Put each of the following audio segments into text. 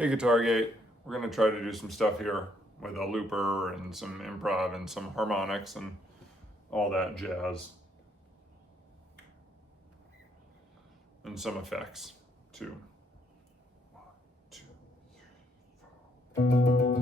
Hey Guitargate, we're going to try to do some stuff here with a looper and some improv and some harmonics and all that jazz. And some effects too. 1, 2, 3.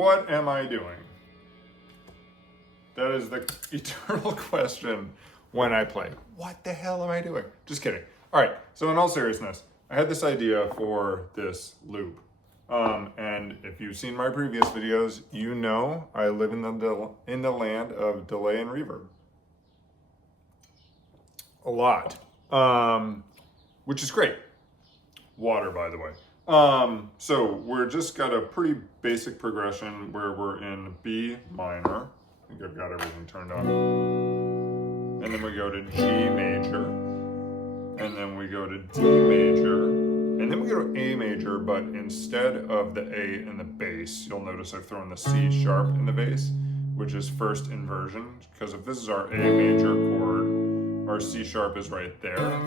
what am I doing? That is the eternal question when I play. What the hell am I doing? Just kidding. All right, so in all seriousness, I had this idea for this loop. And if you've seen my previous videos, you know I live in the land of delay and reverb. A lot. Which is great. Water, by the way. So we're just got a pretty basic progression where we're in B minor. I think I've got everything turned on. And then we go to G major. And then we go to D major. And then we go to A major, but instead of the A in the bass, you'll notice I've thrown the C sharp in the bass, which is first inversion. Because if this is our A major chord, our C sharp is right there.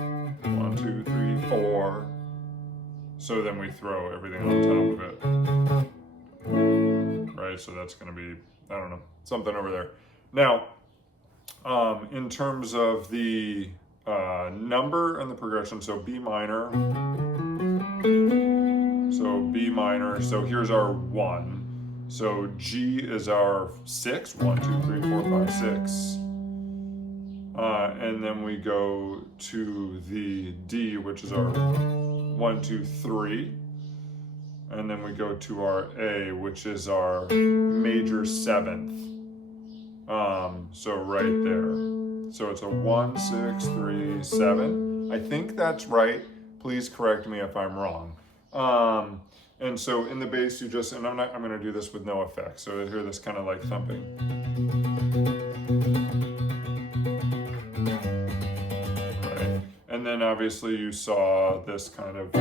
1, 2, 3, 4. So then we throw everything on top of it. Right, so that's gonna be, I don't know, something over there. Now, in terms of the number and the progression, so B minor, so here's our 1. So G is our 6, 1, 2, 3, 4, 5, 6. And then we go to the D, which is our 1, 2, 3. And then we go to our A, which is our major 7th. So right there. So it's a 1, 6, 3, 7. I think that's right. Please correct me if I'm wrong. And so in the bass, you just, and I'm going to do this with no effects. So I hear this kind of like thumping. Right. And then obviously you saw this kind of,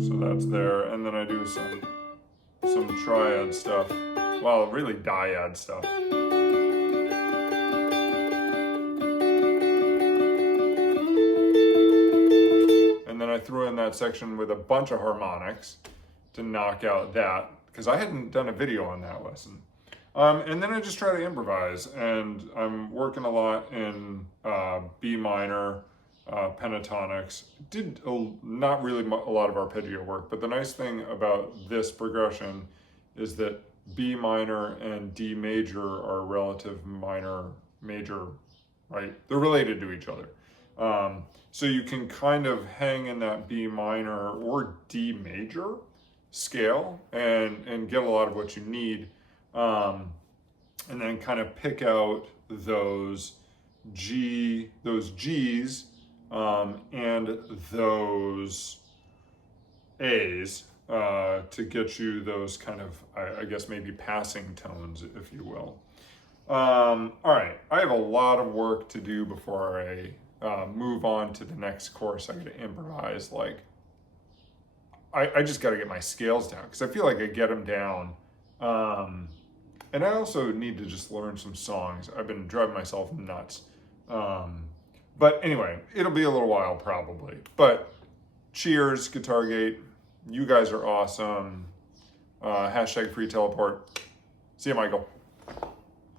so that's there. And then I do some triad stuff. Well, really dyad stuff. And then I threw in that section with a bunch of harmonics to knock out that, because I hadn't done a video on that lesson. And then I just try to improvise, and I'm working a lot in B minor, pentatonics. Did not really a lot of arpeggio work, but the nice thing about this progression is that B minor and D major are relative minor, major, right? They're related to each other. So you can kind of hang in that B minor or D major scale and get a lot of what you need. And then kind of pick out those G's and those A's to get you those kind of, I guess maybe passing tones, if you will. All right, I have a lot of work to do before I move on to the next course. I got to improvise. Like, I just got to get my scales down, because I feel like I get them down. And I also need to just learn some songs. I've been driving myself nuts. But anyway, it'll be a little while probably. But cheers, Guitargate. You guys are awesome. Hashtag free teleport. See you, Michael.